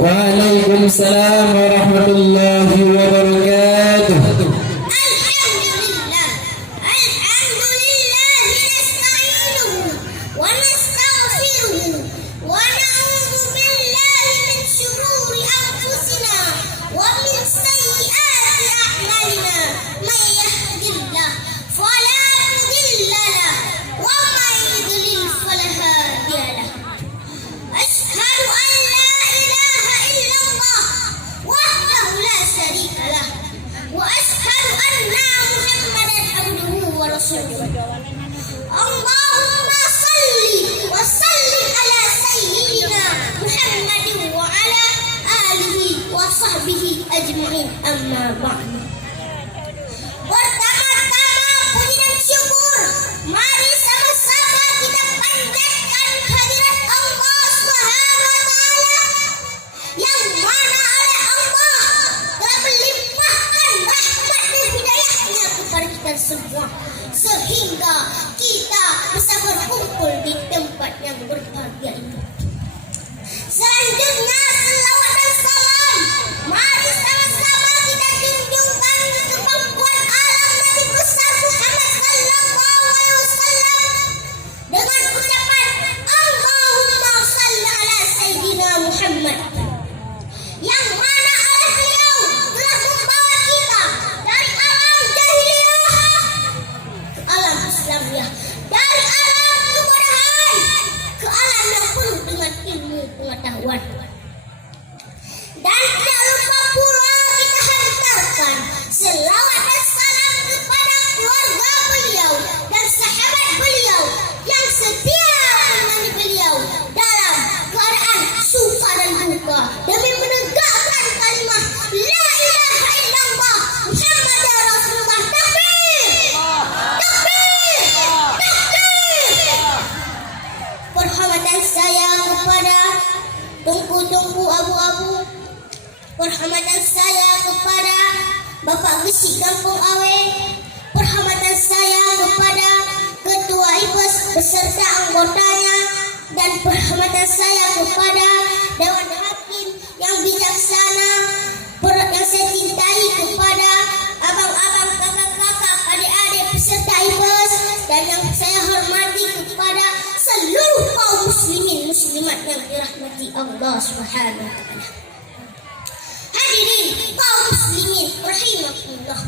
Waalaikumsalam warahmatullahi wabarakatuh. Allahumma salli wa sallim ala sayyidina Muhammadin wa ala alihi wa sahbihi ajma'in, amma ba'du. Pertama-tama puji dan syukur, mari sama-sama kita panjatkan kehadirat Allah Subhanahu wa taala yang mana oleh Allah telah melimpahkan rahmat dan hidayahnya kepada kita semua, sehingga kita bisa berkumpul di tempat yang berbahagia ini. Selanjutnya, selawat dan salam mari sama-sama kita junjungkan kemampuan alam Nabi besar Muhammad sallallahu alaihi wasallam dengan ucapan Allahumma salli ala sayyidina Muhammad, yang mana oleh beliau telah membawa kita dari alam jahiliyah ke alam Islamiyah, dari alam kebodohan ke alam yang penuh dengan ilmu pengetahuan. Dan tidak lupa pula kita hantarkan selawat dan salam kepada keluarga beliau dan sahabat beliau yang setia menemani beliau dalam keadaan suka dan duka demi menegakkan kalimah la ilaha illallah Muhammadar Rasulullah. Takbir! Takbir! Takbir! Perhormatan saya kepada tungku-tungku abu-abu, perhormatan saya kepada Bapak Gesik Kampung Awe, perhormatan saya kepada Ketua IPES beserta anggotanya, dan perhormatan saya kepada Dewan Hakim yang bijaksana, yang saya cintai kepada abang-abang, kakak-kakak, adik-adik peserta IPES, dan yang saya hormati kepada seluruh kaum muslimin muslimat yang dirahmati Allah Subhanahu wa taala. Hadirin kaum muslimin rahimakumullah.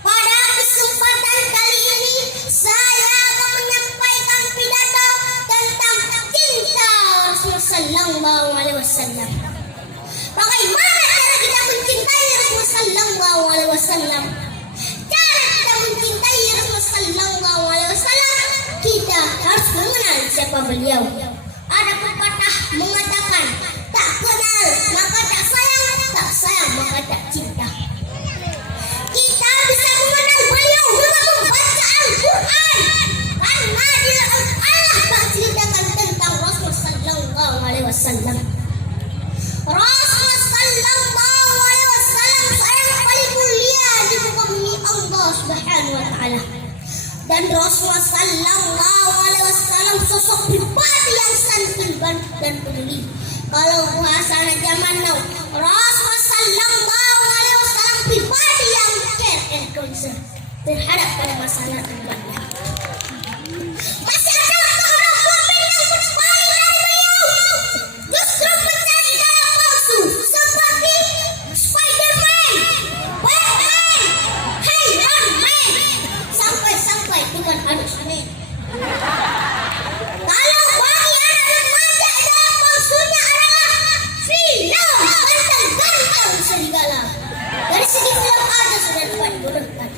Pada kesempatan kali ini saya akan menyampaikan pidato tentang cinta Rasulullah sallallahu alaihi wasallam. Bagaimana cara kita mencintai Rasulullah sallallahu alaihi wasallam? Cara kita mencintai Rasulullah sallallahu alaihi wasallam, kita harus mengenal siapa beliau. Ada pepatah mengatakan, tak kenal maka tak sayang, tak sayang maka tak cinta. Kita bisa mengenal beliau dengan membaca Al-Quran, karena di dalam Allah menceritakan tentang Rasulullah sallallahu alaihi wasallam. Rasulullah sallallahu alaihi wasallam seorang yang paling mulia di muka bumi Allah Subhanahu wa taala. Dan Rasulullah sallallahu alaihi wasallam sosok pribadi yang santun dan peduli. Kalau bahasa zaman now, Rasulullah sallallahu alaihi wasallam pribadi yang care and concern terhadap pada masalah umatnya. Masih ada orang mukmin yang berpaling dari beliau, justru mencari cara palsu seperti Spider-Man, Batman, Iron Man, sampai dengan anak Senin. Kalau bagi anak remaja adalah palsunya adalah film ganteng-ganteng serigala. Dari segi film aja sudah dapat dibodohkan.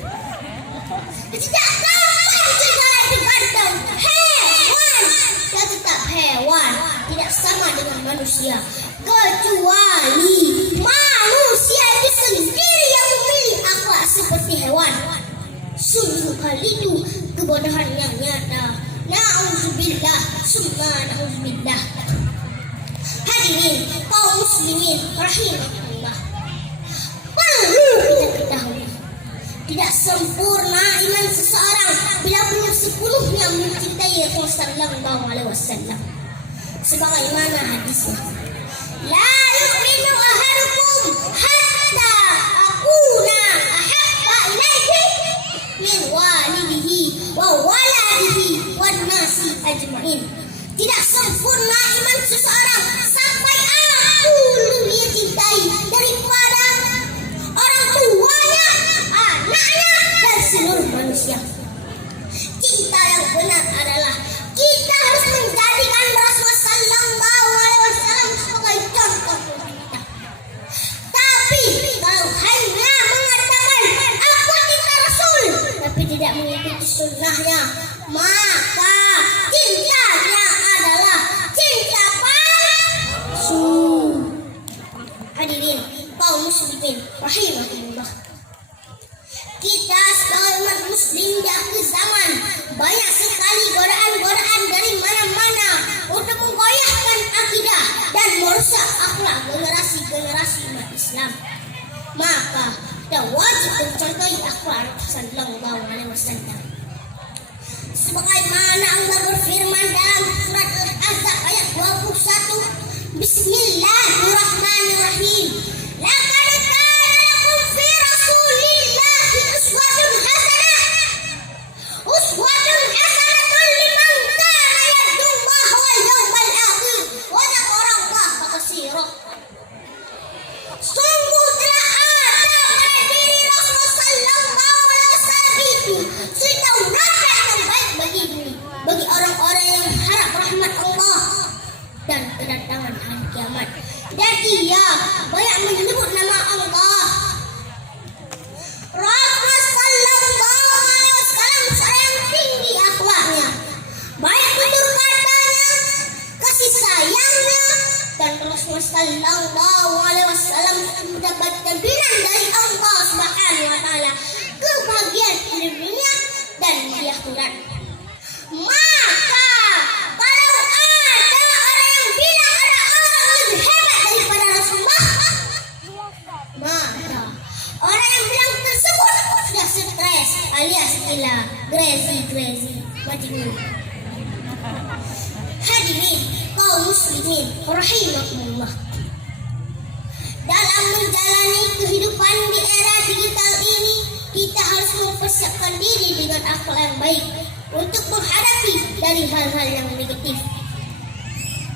Tidak gampang serigala itu ganteng, hewan. Dia tetap hewan, tidak sama dengan manusia. Kecuali manusia itu sendiri yang memilih akhlak seperti hewan. Sungguh hal itu kebodohan yang nyata. Na'udzubillah, summa na'udzubillah. Hadirin kaum muslimin rahimakumullah. Perlu kita ketahui, tidak sempurna iman seseorang bila belum sepenuhnya mencintai Rasulullah sallallahu alaihi wasallam. Sebagaimana hadisnya, la yu'minu ahadukum hatta akuna ahabba ilaihi min walidihi wa waladihi wan nasi ajmain. Tidak sempurna iman seseorang sampai aku lebih cintai daripada orang tuanya, anaknya, dan seluruh manusia. Cinta yang benar adalah kita harus menjadikan Rasulullah Sallallahu Alaihi Wasallam sebagai contoh kita. Tapi kalau hanya mengatakan aku cinta Rasul, tapi tidak mengikuti sunnahnya, maka cintanya adalah cinta palsu. Hadirin kaum muslimin rahimahullah, kita sebagai umat muslim di akhir zaman banyak sekali godaan-godaan dari mana-mana untuk menggoyahkan akidah dan merusak akhlak generasi-generasi umat Islam. Maka kita wajib mencontohi akhlak Sallallahu Alaihi Wasallam. Sebagaimana Allah berfirman dalam surat Al-Ahzab ayat 21, Bismillahirrahmanirrahim. Laqad kana lakum fi Rasulillahi uswatun hasanah. Uswatun hasanatun liman kana yarjullaha wal yawmal akhir wa dzakara Allaha katsiran. Sungguh telah ada pada diri Rasulullah Sallallahu Alaihi Wasallam itu tauladan yang baik bagi orang-orang yang harap rahmat Allah dan kedatangan hari kiamat. Dan ia banyak menyebut nama Allah. Rasulullah Sallallahu Alaihi Wasallam seorang tinggi akhlaknya, baik tutur katanya, kasih sayangnya, dan Rasulullah Sallallahu Alaihi Wasallam mendapat tebiran dari Allah Subhanahu Wa Taala kebahagiaan di dunia dan di akhirat. Maka kalau ada orang yang bilang ada orang lebih hebat daripada Rasulullah, maka orang yang bilang tersebut sudah stres alias gila, crazy macam. Hadirin kaum muslimin rahimahullah, dalam menjalani kehidupan di era digital ini, kita harus mempersiapkan diri dengan akhlak yang baik untuk menghadapi dari hal-hal yang negatif.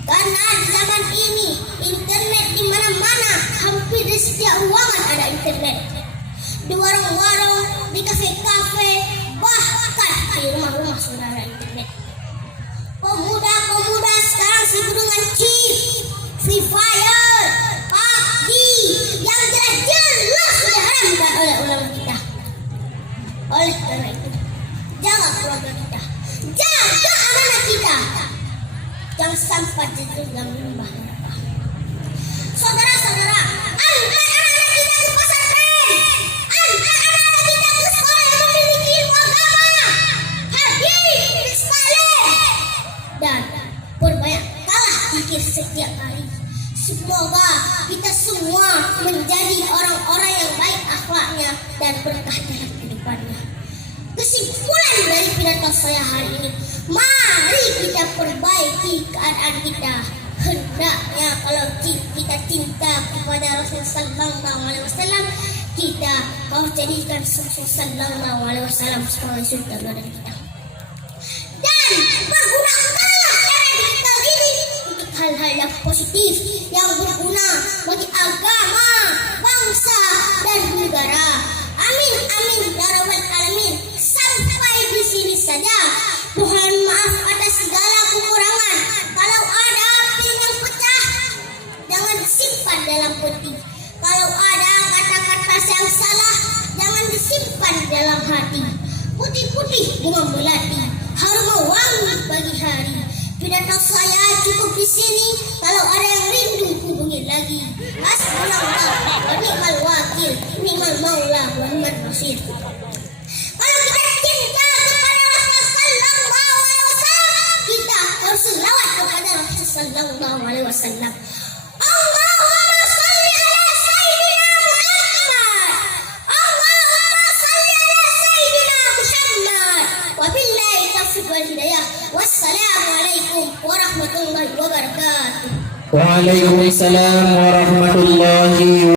Karena di zaman ini internet di mana-mana, hampir di setiap ruangan ada internet. Di warung-warung, di kafe-kafe, bahkan di rumah-rumah sudah ada internet. Pemuda-pemuda sekarang sibuk dengan cheat, Free Fire, PUBG yang jelas sudah diharamkan oleh ulama kita. Oleh karena itu, jaga keluarga kita, jaga anak kita, jangan sampai jatuh dalam lembah neraka. Saudara-saudara, angkat anak-anak kita ke pesantren, angkat anak-anak kita ke sekolah yang memiliki ilmu agama. Hadirin sekalian, dan perbanyakkanlah zikir setiap hari. Semoga kita semua menjadi orang-orang yang baik akhlaknya dan berkah dalam kehidupannya. Kesimpulan dari pidato saya hari ini, mari kita perbaiki keadaan kita. Hendaknya kalau kita cinta kepada Rasulullah Sallallahu Alaihi Wasallam, kita harus jadikan Rasulullah Sallallahu Alaihi Wasallam sebagai sumber dari kita. Dan pergunakanlah era digital ini untuk hal-hal yang positif, yang berguna bagi agama, bangsa, dan negara. Amin, amin, ya rabbal alamin. Sampai di sini saja. Mohon maaf atas segala kekurangan. Kalau ada piring yang pecah, jangan disimpan dalam peti. Kalau ada kata-kata yang salah, jangan disimpan dalam hati. Putih-putih bunga melati, harum wangi pagi hari. Pidato saya cukup di sini. Kalau ada yang rindu, hubungi lagi. Hasbunallah wa ni'mal wakil, ni'mal maula wa ni'mal nasir. Kalau kita cinta kepada Rasulullah Sallallahu Alaihi Wasallam, kita harus selawat kepada Rasulullah Sallallahu Alaihi Wasallam. Allahumma salli ala Sayyidina Muhammad. Allahumma salli ala Sayyidina Muhammad. Wabillahi taufiq wal hidayah. Wassalamualaikum warahmatullahi wabarakatuh. Waalaikumsalam warahmatullahi